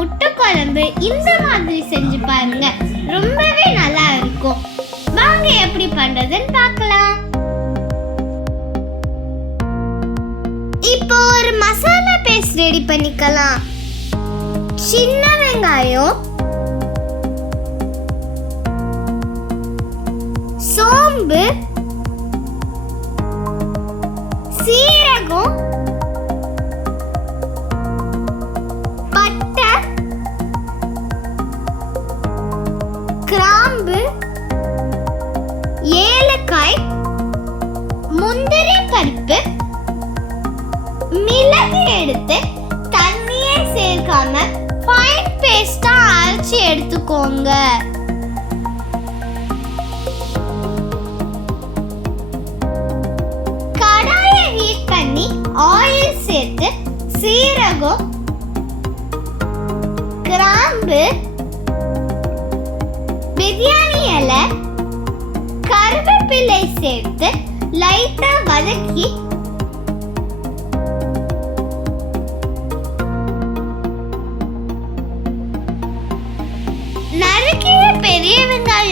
முட்டை குழம்பு இந்த மாதிரி செஞ்சு பாருங்க. ரொம்பவே நல்லா இருக்கும். வாங்க எப்படி பண்றதுன்னு பார்க்கலாம். இப்போ ஒரு மசாலா பேஸ்ட் ரெடி பண்ணிக்கலாம். சின்ன வெங்காயம் சோம்பு எடுத்து தண்ணியே சேர்க்காம ஃபைன் பேஸ்டா அரைச்சி எடுத்துக்கோங்க. கடாயை ஹீட் பண்ணி ஆயில் சேர்த்து சீரகம் கிராம்பு பிரியாணி இலை கருவேப்பிலை சேர்த்து லைட்டா வதக்கி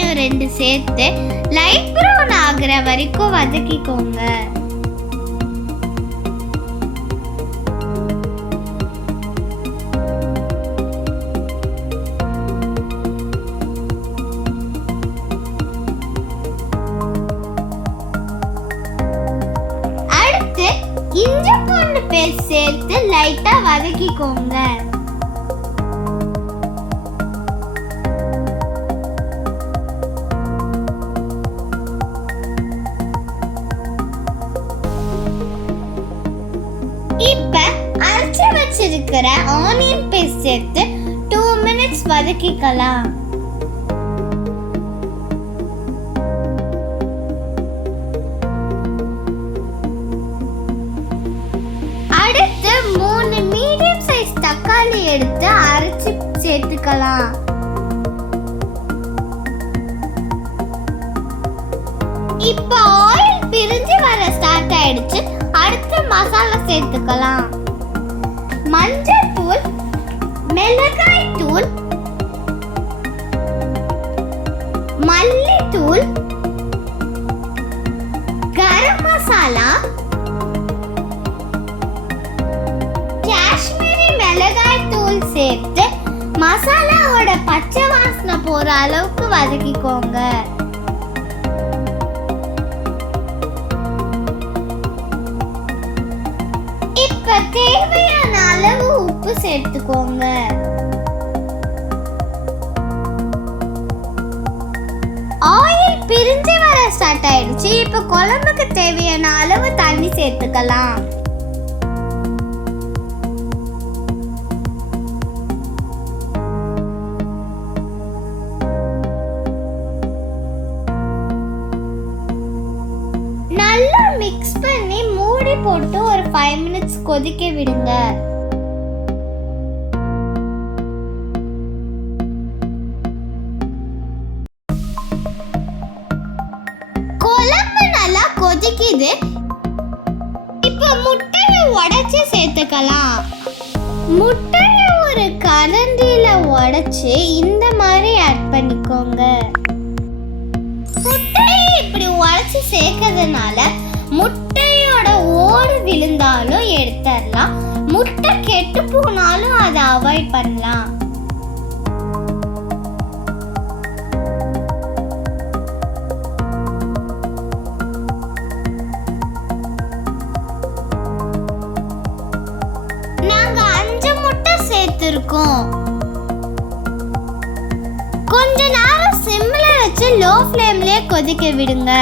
வெங்காயம் ரெண்டு சேர்த்து லைட் ப்ரௌன் ஆகுற வரைக்கும் வதக்கிக்கோங்க. அடுத்து இஞ்சி பூண்டு பேஸ்ட் சேர்த்து லைட்டா வதக்கிக்கோங்க. இருக்கிற ஆனியன் பேஸ்ட் சேர்த்து டூ மினிட்ஸ் வதக்கிக்கலாம். அடுத்து மூணு மீடியம் சைஸ் தக்காளி எடுத்து அரைச்சு சேர்த்துக்கலாம். இப்போ ஆயில் பிரிஞ்சு வர ஸ்டார்ட் ஆயிடுச்சு. அடுத்து மசாலா சேர்த்துக்கலாம். மஞ்சள் தூள் மிளகாய் தூள் மல்லித்தூள் கரம் மசாலா காஷ்மீரி மிளகாய் தூள் சேர்த்து மசாலாவோட பச்சை வாசனை போற அளவுக்கு வதக்கிக்கோங்க. தேவையான அளவு உப்பு சேர்த்துக்கோங்க. ஆயில் பிரிஞ்சு வர ஸ்டார்ட் ஆயிடுச்சு. இப்ப குழம்புக்கு தேவையான அளவு தண்ணி சேர்த்துக்கலாம். ஃபைவ் மினிட்ஸ் கொதிக்க விடுங்க. குழம்பு நல்லா கொதிக்குது. இப்போ முட்டையை உடைச்சு சேர்த்துக்கலாம். முட்டையை ஒரு கரண்டியில உடைச்சு இந்த மாதிரி ஆட் பண்ணிக்கோங்க. முட்டையை இப்படி உடைச்சு சேர்க்கறதுனால முட்டை ஓடு விழுந்தாலும் எடுத்துடலாம் முட்டை கெட்டு போனாலும் அதை அவாய்ட் பண்ணலாம். நாங்க அஞ்சு முட்டை சேர்த்திருக்கோம். கொஞ்ச நேரம் சிம்ல வச்சு லோ ஃப்ளேம்லயே கொதிக்க விடுங்க.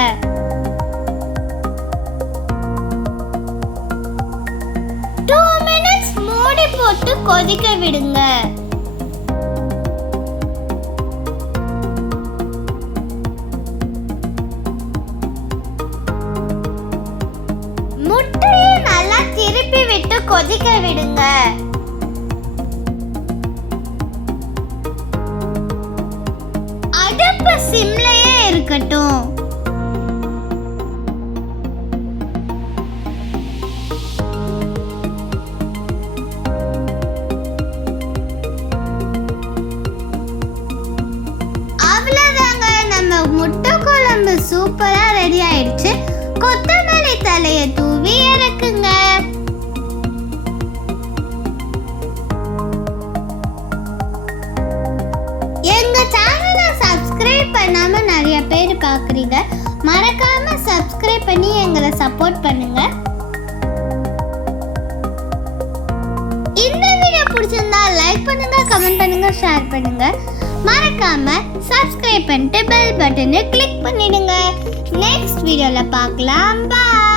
போட்டு கொதிக்க விடுங்க. முட்டையை நல்லா திருப்பி விட்டு கொதிக்க விடுங்க. அடுப்பு சிம்லையே இருக்கட்டும். நிறைய பேர் பார்க்குறீங்க மறக்காம சப்ஸ்கிரைப் பண்ணி எங்களை சப்போர்ட் பண்ணுங்க. இந்த வீடியோ பிடிச்சிருந்தா லைக் பண்ணுங்க கமெண்ட் பண்ணுங்க ஷேர் பண்ணுங்க. மறக்காம சப்ஸ்கிரைப் பண்ணிட்டு பெல் பட்டனை கிளிக் பண்ணிடுங்க. நெக்ஸ்ட் வீடியோல பார்க்கலாம். பாய்